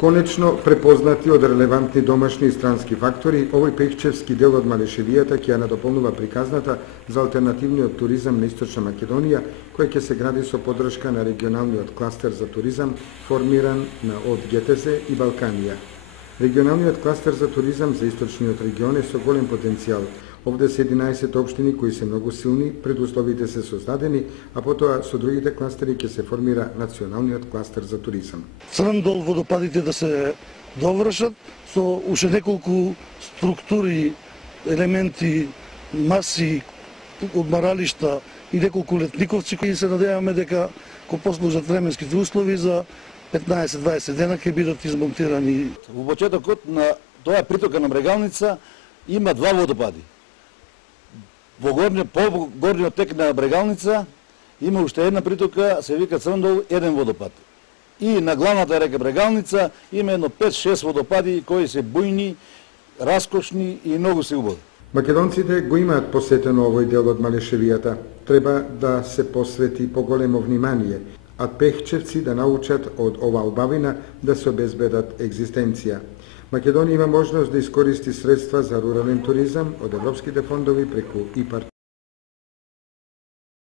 Конечно препознати од релевантни домашни и странски фактори, овој пехчевски дел од Малешевијата ќе ја надополнува приказната за алтернативниот туризам на Источна Македонија, кој ќе се гради со поддршка на регионалниот кластер за туризам формиран од ГТЗ и Балканија. Регионалниот кластер за туризам за Источниот регион е со голем потенцијал. Овде се 11 општини кои се многу силни, предусловите се создадени, а потоа со другите кластери ќе се формира националниот кластер за туризам. Црн дол водопадите да се довршат со уште неколку структури, елементи, маси, одмаралишта и неколку летниковци кои се надеваме дека кога послужат временските услови за 15-20 дена ќе бидат измонтирани. Во почетокот на тоа притока на Брегалница има два водопади. По горниот тек на Брегалница има уште една притока, се вика Црндол, еден водопад. И на главната река Брегалница има едно 5-6 водопади кои се бујни, раскошни и многу се убави. Македонците го имаат посетено овој дел од Малешевијата. Треба да се посвети поголемо внимание, а пехчевци да научат од ова убавина да се обезбедат екзистенција. Македонија има можност да искористи средства за рурален туризам од европските фондови преку ИПАР